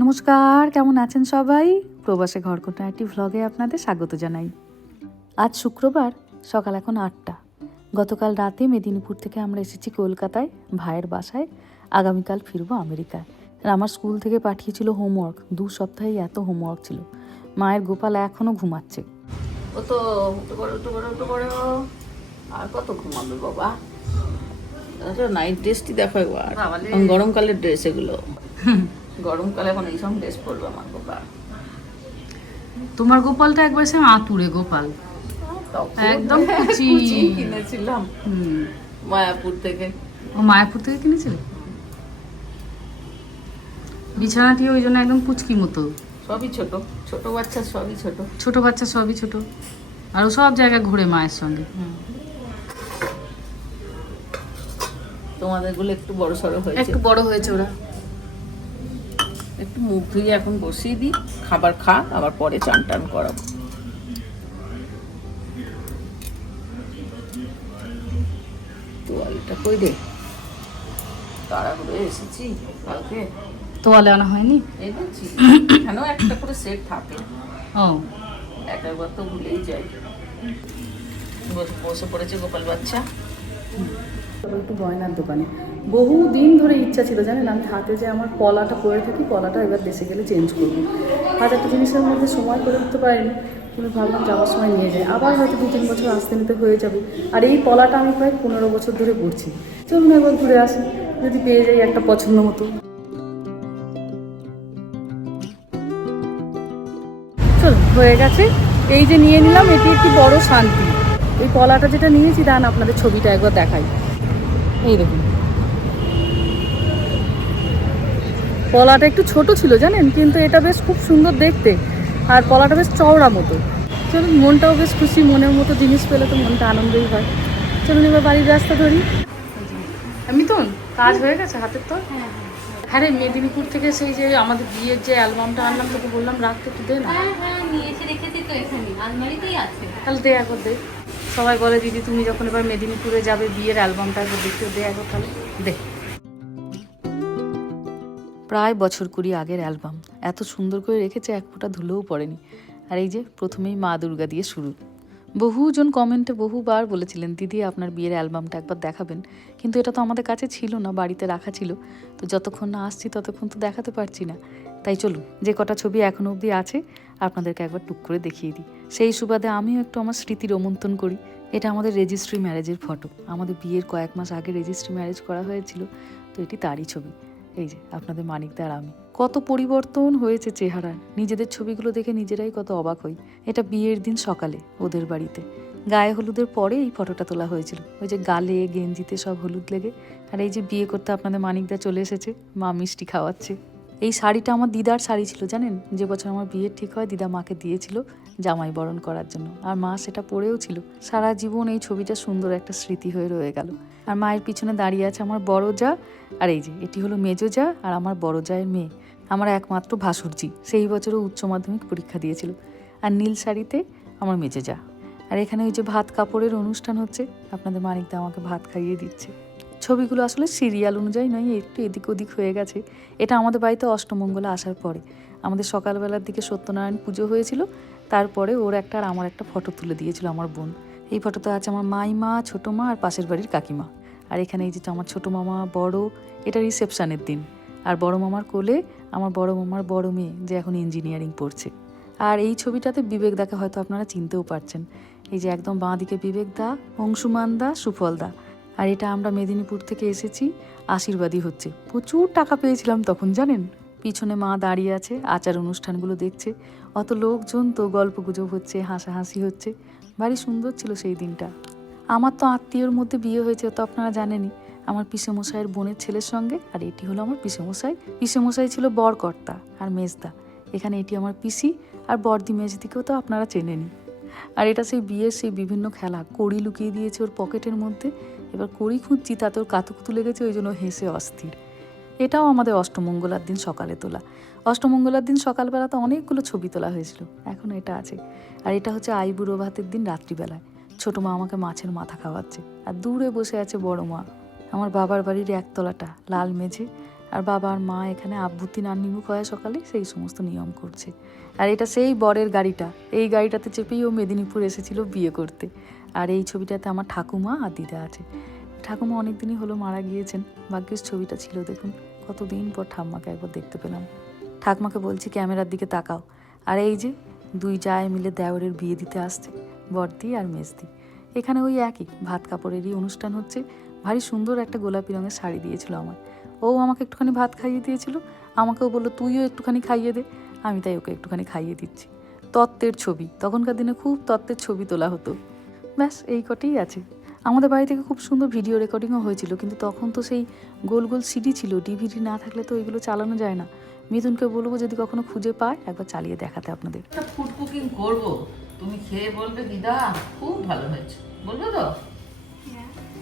নমস্কার, কেমন আছেন সবাই? প্রবাসে ঘরকন্যা একটি ভ্লগে আপনাদের স্বাগত জানাই। আজ শুক্রবার, সকাল এখন 8টা। গতকাল রাতে মেদিনীপুর থেকে আমরা এসেছি কলকাতায় ভাইয়ের বাসায়। আগামীকাল ফিরবো আমেরিকায়। আর আমার স্কুল থেকে পাঠিয়েছিল হোমওয়ার্ক। 2 সপ্তাহে এত হোমওয়ার্ক ছিল। মায়ের গোপাল এখনও ঘুমাচ্ছে। ও তো উঠে পড়ো। আর কত ঘুমাবে বাবা? নাইট ড্রেসটি দেখো একবার, গরমকালের ড্রেস এগুলো। গরমকালে এখন এইসব ড্রেস পরবে আমার গোপাল। তোমার গোপালটা একবার সে আতুরে গোপাল, একদম কুচি কিনেছিলাম মায়াপুর থেকে। ও মায়াপুর থেকে কিনেছিলে? বিছানাটি ওই জন্য একদম পুচকি মতো। সবই ছোট ছোট বাচ্চা, সবই ছোট ছোট বাচ্চা সবই ছোট, আর ও সব জায়গায় ঘুরে মায়ের সঙ্গে। তোমাদের গুলো একটু বড় সড়ো হয়েছে, একটু বড় হয়েছে ওরা। একটু মুখ ধুয়ে এখন বসিয়ে দিই, খাবার খা, আবার পরে চান টান করাবো। তোয়ালটা কই রে? তাড়াহুড়ো এসেছি কালকে, তোয়ালে আনা হয়নি? এনেছি। এখানেও একটা করে সেট থাকে। ও একবার তো ভুলেই যাই। বসে পড়েছে গোপাল বাচ্চা একটু গয়নার দোকানে। বহু দিন ধরে ইচ্ছা ছিল জানেন, আমি হাতে যে আমার পলাটা পরে থাকি, পলাটা এবার দেশে গেলে চেঞ্জ করবো। হাজারটা জিনিসের মধ্যে সময় করে উঠতে পারিনি, কিন্তু ভাবলাম যাওয়ার সময় নিয়ে যাই। আবার হয়তো 2-3 বছর আসতে নিতে হয়ে যাবে। আর এই পলাটা আমি প্রায় 15 বছর ধরে পরছি। চলুন একবার ঘুরে আসি, যদি পেয়ে যাই একটা পছন্দ মতো। চলুন, হয়ে গেছে। এই যে নিয়ে নিলাম, এটি একটি বড় শান্তি। এই পলাটা যেটা নিয়েছি, দাঁড়ান আপনাদের ছবিটা একবার দেখাই। এই দেখুন, পলাটা একটু ছোট ছিল জানেন, কিন্তু এটা বেশ খুব সুন্দর দেখতে। আর পলাটা বেশ চওড়া মতো। চলুন, মনটাও বেশ খুশি, মনের মতো জিনিস পেলে তো মনটা আনন্দই হয়। চলুন এবার বাড়ির রাস্তা ধরি। এমনি তো কাজ হয়ে গেছে হাতের তো। হ্যাঁ রে, মেদিনীপুর থেকে সেই যে আমাদের বিয়ের যে অ্যালবামটা আনলাম, তোকে বললাম রাখতে, একটু দে না। হ্যাঁ নিয়ে এসে রেখেছি তো, এখানে আলমারিতেই আছে। তাহলে দে একবার দে। সবাই বলে দিদি তুমি যখন এবার মেদিনীপুরে যাবে বিয়ের অ্যালবামটা একবার দেখতে, দে একবার, তাহলে দে। প্রায় বছর 20 আগের অ্যালবাম, এত সুন্দর করে রেখেছে, এক ফোঁটা ধুলোও পড়েনি। আর এই যে প্রথমেই মা দুর্গা দিয়ে শুরু। বহুজন কমেন্টে বহুবার বলেছিলেন দিদি আপনার বিয়ের অ্যালবামটা একবার দেখাবেন, কিন্তু এটা তো আমাদের কাছে ছিল না, বাড়িতে রাখা ছিল। তো যতক্ষণ না আসছি ততক্ষণ তো দেখাতে পারছি না। তাই চলুন, যে কটা ছবি এখনো অবধি আছে আপনাদেরকে একবার টুক করে দেখিয়ে দিই। সেই সুবাদে আমিও একটু আমার স্মৃতি রোমন্থন করি। এটা আমাদের রেজিস্ট্রি ম্যারেজের ফটো। আমাদের বিয়ের কয়েক মাস আগে রেজিস্ট্রি ম্যারেজ করা হয়েছিল, তো এটি তারই ছবি। এই যে আপনাদের মানিকদা আর আমি। কত পরিবর্তন হয়েছে চেহারা, নিজেদের ছবিগুলো দেখে নিজেরাই কত অবাক হই। এটা বিয়ের দিন সকালে ওদের বাড়িতে, গায়ে হলুদের পরে এই ফটোটা তোলা হয়েছিল। ওই যে গালে গেঞ্জিতে সব হলুদ লেগে। আর এই যে বিয়ে করতে আপনাদের মানিকদা চলে এসেছে, মা মিষ্টি খাওয়াচ্ছে। এই শাড়িটা আমার দিদার শাড়ি ছিল জানেন, যে বছর আমার বিয়ের ঠিক হয় দিদা মাকে দিয়েছিল জামাই বরণ করার জন্য, আর মা সেটা পরেও ছিল। সারা জীবন এই ছবিটা সুন্দর একটা স্মৃতি হয়ে রয়ে গেল। আর মায়ের পিছনে দাঁড়িয়ে আছে আমার বড় যা, আর এই যে এটি হলো মেজো যা আর আমার বড় জায়ের মেয়ে, আমার একমাত্র ভাসুরজি। সেই বছরও উচ্চ মাধ্যমিক পরীক্ষা দিয়েছিল। আর নীল শাড়িতে আমার মেজো যা। আর এখানে ওই যে ভাত কাপড়ের অনুষ্ঠান হচ্ছে, আপনাদের মানিকদা আমাকে ভাত খাইয়ে দিচ্ছে। ছবিগুলো আসলে সিরিয়াল অনুযায়ী নয়, একটু এদিক ওদিক হয়ে গেছে। এটা আমাদের বাড়িতে অষ্টমঙ্গলা আসার পরে। আমাদের সকালবেলার দিকে সত্যনারায়ণ পুজো হয়েছিল, তারপরে ওর একটা আর আমার একটা ফটো তুলে দিয়েছিল আমার বোন। এই ফটোতে আছে আমার মাইমা, ছোটো মা আর পাশের বাড়ির কাকিমা। আর এখানে এই যে আমার ছোটো মামা বড়, এটা রিসেপশানের দিন। আর বড় মামার কোলে আমার বড় মামার বড় মেয়ে, যে এখন ইঞ্জিনিয়ারিং পড়ছে। আর এই ছবিটাতে বিবেকদাকে হয়তো আপনারা চিনতেও পারছেন। এই যে একদম বাঁ দিকে বিবেকদা, অংশুমান দা, সুফল দা। আর এটা আমরা মেদিনীপুর থেকে এসেছি, আশীর্বাদী হচ্ছে। প্রচুর টাকা পেয়েছিলাম তখন জানেন। পিছনে মা দাঁড়িয়ে আছে, আচার অনুষ্ঠানগুলো দেখছে। অত লোকজন, তো গল্প গুজব হচ্ছে, হাসাহাসি হচ্ছে। ভারী সুন্দর ছিল সেই দিনটা। আমার তো আত্মীয়র মধ্যে বিয়ে হয়েছে, তো আপনারা জানেনই, আমার পিসেমশাইয়ের বোনের ছেলের সঙ্গে। আর এটি হলো আমার পিসেমশাই। পিসেমশাই ছিল বরকর্তা আর মেজদা। এখানে এটি আমার পিসি, আর বর্দি মেজদিকেও তো আপনারা চেনেনি। আর এটা সেই বিয়ের সেই বিভিন্ন খেলা, কড়ি লুকিয়ে দিয়েছে ওর পকেটের মধ্যে। এবার কড়ি খুঁজছি, তাতে ওর কাতুকুতু লেগেছে, ওই জন্য হেসে অস্থির। এটাও আমাদের অষ্টমঙ্গলার দিন সকালে তোলা। অষ্টমঙ্গলার দিন সকালবেলাতে অনেকগুলো ছবি তোলা হয়েছিল, এখন এটা আছে। আর এটা হচ্ছে আইবুড়ো ভাতের দিন রাত্রিবেলায়। ছোটো মা আমাকে মাছের মাথা খাওয়াচ্ছে, আর দূরে বসে আছে বড় মা। আমার বাবার বাড়ির একতলাটা লাল মেঝে, আর বাবা আর মা এখানে আব্বুতি নান্নিমুখ হয় সকালে, সেই সমস্ত নিয়ম করছে। আর এটা সেই বরের গাড়িটা, এই গাড়িটাতে চেপেই ও মেদিনীপুর এসেছিল বিয়ে করতে। আর এই ছবিটাতে আমার ঠাকুমা আর দিদা আছে। ঠাকুমা অনেক দিনই হলো মারা গিয়েছেন, ভাগ্যের ছবিটা ছিল দেখুন, কতদিন পর ঠাম্মাকে একবার দেখতে পেলাম। ঠাকুমাকে বলছি ক্যামেরার দিকে তাকাও। আর এই যে দুই জায় মিলে দেওরের বিয়ে দিতে আসছে, বড়দি আর মেজদি। এখানে ওই একই ভাত কাপড়েরই অনুষ্ঠান হচ্ছে। ভারী সুন্দর একটা গোলাপি রঙের শাড়ি দিয়েছিল আমার, ও আমাকে একটুখানি ভাত খাইয়ে দিয়েছিল, আমাকেও বললো তুইও একটুখানি খাইয়ে দে, আমি তাই ওকে একটুখানি খাইয়ে দিচ্ছি। তত্ত্বের ছবি, তখনকার দিনে খুব তত্ত্বের ছবি তোলা হতো। ব্যাস এই কটেই আছে। আমাদের বাড়ি থেকে খুব সুন্দর ভিডিও রেকর্ডিংও হয়েছিল, কিন্তু তখন তো সেই গোল গোল সিডি ছিল, ডিভিডি না থাকলে তো এগুলো চালানো যায় না। মিথুনকে বলবো যদি কখনো খুঁজে পায় একবার চালিয়ে দেখাতে আপনাদের। একটা ফুড কুকিং করবো, তুমি খেয়ে বলবে দিদা খুব ভালো হয়েছে, বলবে তো?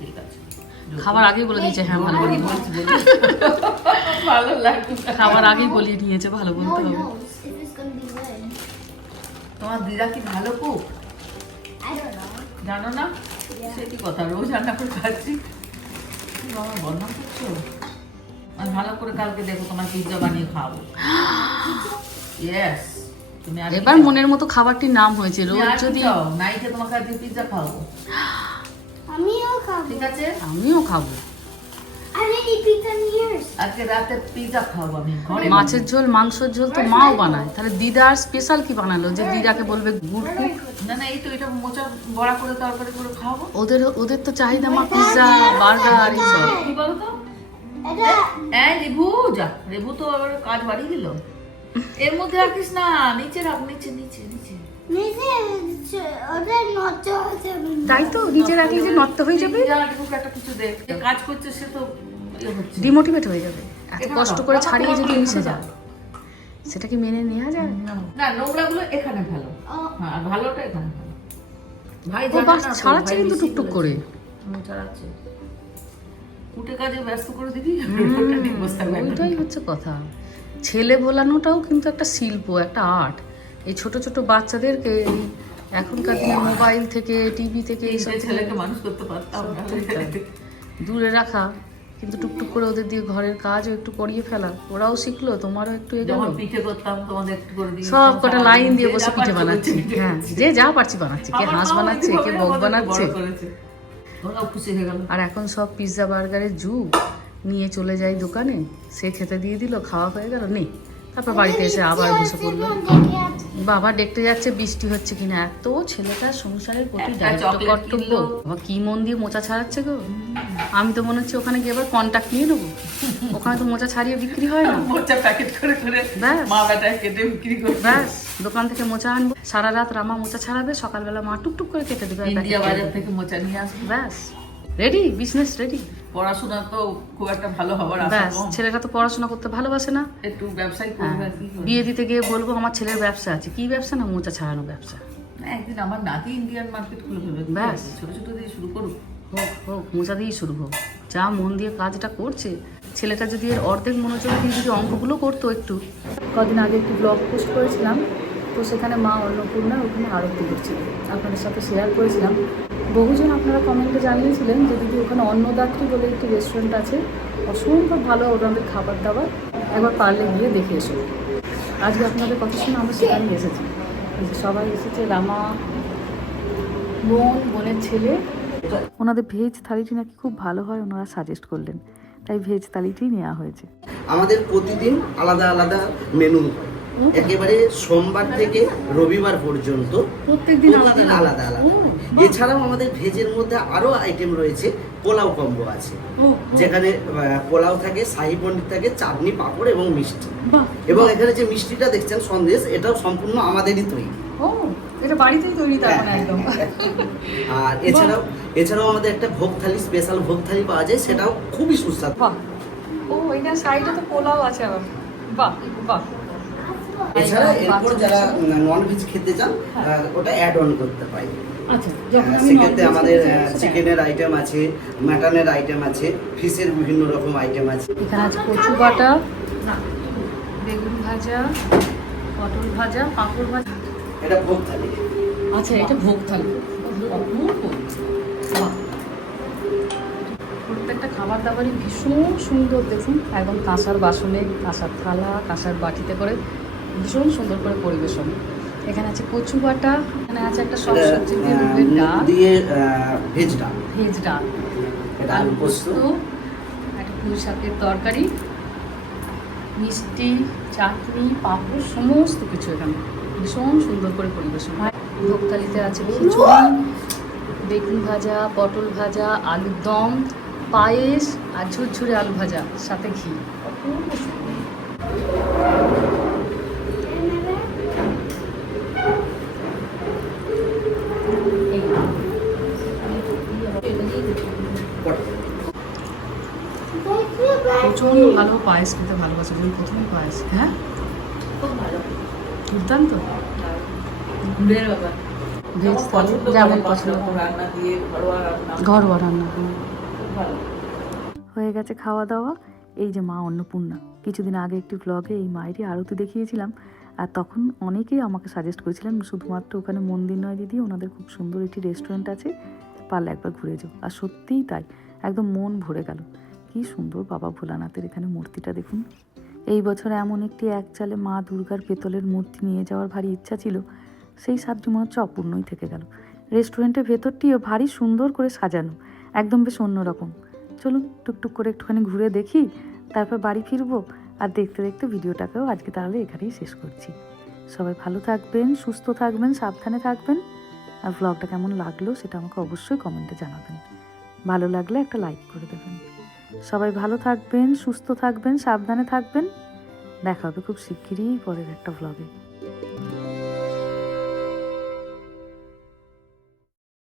ঠিক আছে। খাবার আগেই বলে দিয়েছে হ্যাঁ ভালো বলি, বলছি, বলি। ভালো লাগবে। খাবার আগেই বলিয়ে নিয়েছে ভালো বলতে হবে। If it's gonna be red. তোমার দিদা কি ভালো কুক? I don't know. জানো না? সে কি কথা, রোজ রান্না করে খাচ্ছি। তুমি আমার বদনাম করছো? আমি ভালো করে কালকে দেখো তোমার পিৎজা বানিয়ে খাওয়াবো। ইয়েস। তুমি আর কি এবার চাও? মনের মতো খাবারটির নাম হয়েছে, তুমি রোজ আর কি যদি চাও? নাইটে তোমাকে আজকে পিৎজা খাওয়াবো, আমিও খাবো। ঠিক আছে? আমিও খাবো। I haven't eaten pizza in years. আজকে রাতে পিৎজা খাওয়াবো আমি ঘরে। মাছের ঝোল মাংসের ঝোল তো মাও বানায়, তাহলে দিদার স্পেশাল কি বানালো যে দিদাকে বলবে গুড কুক? না না, এই তো এটা মোচা বড়া করে তরকারি করে খাওয়াবো। ওদের তো চাহিদা মা পিৎজা বার্গার এইসব। কি বলো তো? এটা হ্যাঁ রেবু, যা রেবু তো আবার কাজ বাড়িয়ে দিল। এর মধ্যে রাখিস না, নিচে রাখ, নিচে নিচে নিচে। নিচে ওটা নষ্ট হয়ে যাবে। তাই তো নিচে রাখলে যে নষ্ট হয়ে যাবে, যা রেবুকে একটা কিছু দে, যে কাজ করছে সে তো ইয়ে হচ্ছে। ডিমোটিভেট হয়ে যাবে। এত এখানে কষ্ট দাও, করে বাবা, ছাড়িয়ে তোমার যদি এখানে মিশে দাও। যায়, সেটা কি মেনে নেওয়া যায়? না, নোংরাগুলো এখানে ভালো। ও হ্যাঁ, আর ভালোটা এখানে ভালো। ভাই ও জানে বাস না তো, ছাড়াচ্ছে ভাই কিন্তু বেশি টুকটুক করে। বলেছে। ছাড়াচ্ছে। উঠে কাজে ব্যস্ত করে দিবি, ওটা নিয়ে বসে থাকবে একদম। ওইটাই হচ্ছে কথা। ছেলে ভোলানোটাও কিন্তু একটা শিল্প, একটা আর্ট। এই ছোট ছোট বাচ্চাদেরকে এই এখনকার দিনে মোবাইল থেকে টিভি থেকে এইসব তিনটে ছেলেকে মানুষ করতে পারতাম না। দূরে রাখা, কিন্তু টুকটুক করে ওদের দিয়ে ঘরের কাজও একটু করিয়ে ফেলা, ওরাও শিখলো, তোমারও একটু এগোলো। যখন পিঠে করতাম তোমাদের একটু করে দিই, সব কটা লাইন দিয়ে যে বসে যা পিঠে পারছে বানাচ্ছি। পিঠে হ্যাঁ, করছে। যে যা পারছি বানাচ্ছি, কে আমার হাঁস মাও বানাচ্ছে, কে এইভাবে বক আমাদের বানাচ্ছে। বড় করেছে। ওরাও খুশি হয়ে গেল। আর এখন সব পিৎজা বার্গারের যুগ, নিয়ে চলে যাই দোকানে, সে খেতে দিয়ে দিল, খাওয়া হয়ে গেল, নেই, তারপর বাড়িতে এসে আবার বসে পড়লো। দেখে আছে। বাবা দেখতে যাচ্ছে বৃষ্টি হচ্ছে কিনা, এত ছেলেটার সংসারের প্রতি একটা দায়িত্ব চকলেট কর্তব্য। কিনলো। বাবা কি মন দিয়ে মোচা ছাড়াচ্ছে গো, আমি তো মনে হচ্ছে ওখানে গিয়ে এবার কন্ট্যাক্ট নিয়ে নেবো। ওখানে তো মোচা ছাড়িয়ে বিক্রি হয় না। মোচা প্যাকেট করে করে ব্যাস। মা বেটায় কেটে বিক্রি করবে। ব্যাস, দোকান থেকে মোচা আনবো, সারা রাত রামা মোচা ছাড়াবে, সকালবেলা মা টুকটুক করে কেটে দেবে আর ইন্ডিয়া packet বাজার করে থেকে মোচা নিয়ে আসবে। দেবে। ব্যাস, রেডি, বিজনেস রেডি। পড়াশোনা তো খুব একটা ভালো হবার আশা ব্যাস, কম। ছেলেটা তো পড়াশোনা করতে ভালোবাসে না। একটু ব্যবসায়ী হ্যাঁ, করবে আর কি করবে। বিয়ে দিতে গিয়ে বলবো আমার ছেলের ব্যবসা আছে, কি ব্যবসা না মোচা ছাড়ানো ব্যবসা। না, একদিন আমার নাতি ইন্ডিয়ান মার্কেট খুলে ফেলবে। ব্যাস। ছোট ছোট দিয়ে শুরু করুক। হোক হোক, মোচা দিয়েই শুরু হোক। যা মন দিয়ে কাজটা করছে, ছেলেটা যদি এর অর্ধেক মনোযোগ দিয়ে যদি অঙ্কগুলো করতো একটু। কদিন আগে একটি ব্লগ পোস্ট করেছিলাম, তো সেখানে মা অন্নপূর্ণা ওখানে আরতি করছিল, আপনাদের সাথে শেয়ার করেছিলাম। বহুজন আপনারা কমেন্টে জানিয়েছিলেন যে দিদি ওখানে অন্নদাত্রী বলে একটি রেস্টুরেন্ট আছে, অসম্ভব ভালো ওনাদের খাবার দাবার, একবার পারলে গিয়ে দেখে এসো। আজকে আপনাদের কথা শুনে আমরা সেখানে এসেছি। এই যে সবাই এসেছে, রামা, বোনের ছেলে। ওনাদের ভেজ থালিটি নাকি খুব ভালো হয়, ওনারা সাজেস্ট করলেন, তাই ভেজ থালিটিই নেওয়া হয়েছে। আমাদের প্রতিদিন আলাদা আলাদা মেনু হয়, একেবারে সোমবার থেকে রবিবার পর্যন্ত প্রত্যেকদিন প্রতিদিন আলাদা আলাদা। এছাড়াও আমাদের ভেজের মধ্যে আরো আইটেম রয়েছে, পোলাও কম্বো আছে, যেখানে পোলাও থাকে, শাহী পনির থাকে, চাটনি, পাঁপড় এবং মিষ্টি। এবং এখানে যে মিষ্টিটা দেখছেন সন্দেশ, এটাও সম্পূর্ণ আমাদেরই তৈরি। ও, এটা বাড়িতেই তৈরি তার মানে একদম। আর এছাড়াও আমাদের একটা ভোগ থালি, স্পেশাল ভোগ থালি পাওয়া যায়, সেটাও খুবই সুস্বাদু। বাহ, ও এটা সাইডে তো পোলাও আছে আবার। বাহ বাহ। এছাড়া এরপর যারা নন ভেজ খেতে চান ওটা অ্যাড অন করতে পারে। আচ্ছা, যখন আমি সেক্ষেত্রে non-veg আমাদের খেতে চাই, চিকেনের আইটেম আছে, মাটনের আইটেম আছে, ফিশের বিভিন্ন রকম আইটেম আছে। এখানে আছে কচু বাটা, বেগুন ভাজা, পটল ভাজা, পাঁপড় ভাজা। এটা ভোগ থালি। আচ্ছা, এটা ভোগ থালি। বাহ। প্রত্যেকটা খাবার দাবারই ভীষণ সুন্দর, দেখুন একদম কাঁসার বাসনে, কাঁসার থালা, কাঁসার বাটিতে করে ভীষণ সুন্দর করে পরিবেশন। এখানে আছে কচু বাটা, এখানে আছে একটা সব সবজি দিয়ে মুগের ডাল, দিয়ে ভেজ ডাল, ভেজ ডাল, এটা আলু আলু পোস্ত, পোস্ত, একটা পুঁই শাকের তরকারি, মিষ্টি, চাটনি, পাঁপড়, সমস্ত কিছু এখানে ভীষণ সুন্দর করে পরিবেশন হয়। ভোগতালিতে আছে খিচুড়ি, বেগুন ভাজা, পটল ভাজা, আলুর দম, পায়েস আর ঝুরঝুরে আলু ভাজা সাথে ঘি। অপূর্ব সুন্দর। এই প্রচন্ড ভালো পায়েস খেতে ভালোবাসে, ওই প্রথমে পায়েস। হ্যাঁ, খুব ভালো, দুর্দান্ত। গুড়ের ব্যাপার। ভেজ পছন্দ যেমন করে পছন্দ রকম রান্না দিয়ে, ঘরোয়া রান্না ঘরোয়া রান্না। খুব ভালো। হয়ে গেছে খাওয়া দাওয়া। এই যে মা অন্নপূর্ণা, কিছুদিন আগে একটি ব্লগে এই মায়েরই আরতি দেখিয়েছিলাম, আর তখন অনেকেই আমাকে সাজেস্ট করেছিলেন শুধুমাত্র ওখানে মন্দির নয় দিদি, ওনাদের খুব সুন্দর একটি রেস্টুরেন্ট আছে, পারলে একবার ঘুরে যাও। আর সত্যিই তাই, একদম মন ভরে গেল। কি সুন্দর বাবা ভোলানাথের এখানে মূর্তিটা দেখুন। এই বছর এমন একটি এক চালে মা দুর্গার পেতলের মূর্তি নিয়ে যাওয়ার ভারী ইচ্ছা ছিল, সেই সাথে মনে হচ্ছে অপূর্ণই থেকে গেল। রেস্টুরেন্টের ভেতরটিও ভারী সুন্দর করে সাজানো, একদম বেশ অন্যরকম। চলুন টুকটুক করে একটুখানি ঘুরে দেখি, তারপর বাড়ি ফিরবো। আর দেখতে দেখতে ভিডিওটাকেও আজকে তাহলে এখানেই শেষ করছি। সবাই ভালো থাকবেন, সুস্থ থাকবেন, সাবধানে থাকবেন। আর ব্লগটা কেমন লাগলো সেটা আমাকে অবশ্যই কমেন্টে জানাবেন। ভালো লাগলে একটা লাইক করে দেবেন। সবাই ভালো থাকবেন, সুস্থ থাকবেন, সাবধানে থাকবেন। দেখা হবে খুব শিগগিরই পরের একটা ব্লগে।